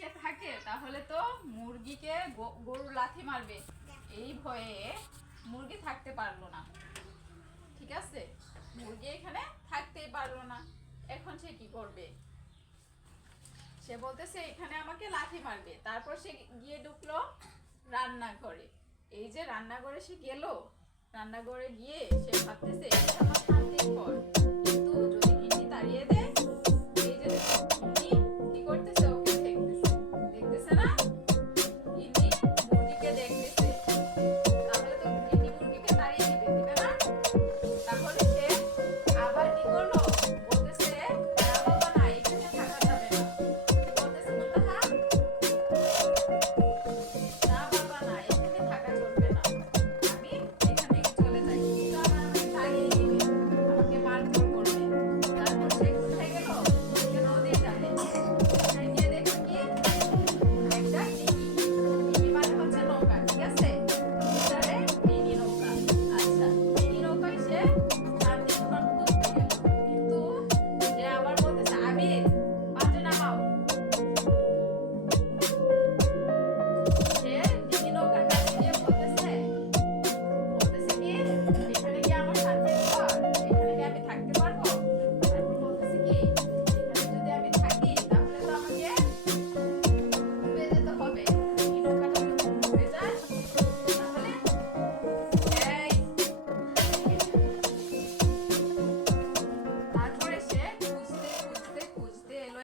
সে থাকে তাহলে তো মুরগিকে গরু লাথি মারবে, এই ভয়ে মুরগি থাকতে পারলো না। ঠিক আছে, মুরগি এখানে থাকতেই পারলো না। এখন সে কি করবে? সে বলতেছে এখানে আমাকে লাথি মারবে। তারপর সে গিয়ে ঢুকলো রান্নাঘরে। এই যে রান্নাঘরে সে গেল, রান্নাঘরে গিয়ে সে ভাবতেছে এটা আমার শান্তির ঘর, কিন্তু যদি গিন্নি তাড়িয়ে দেয়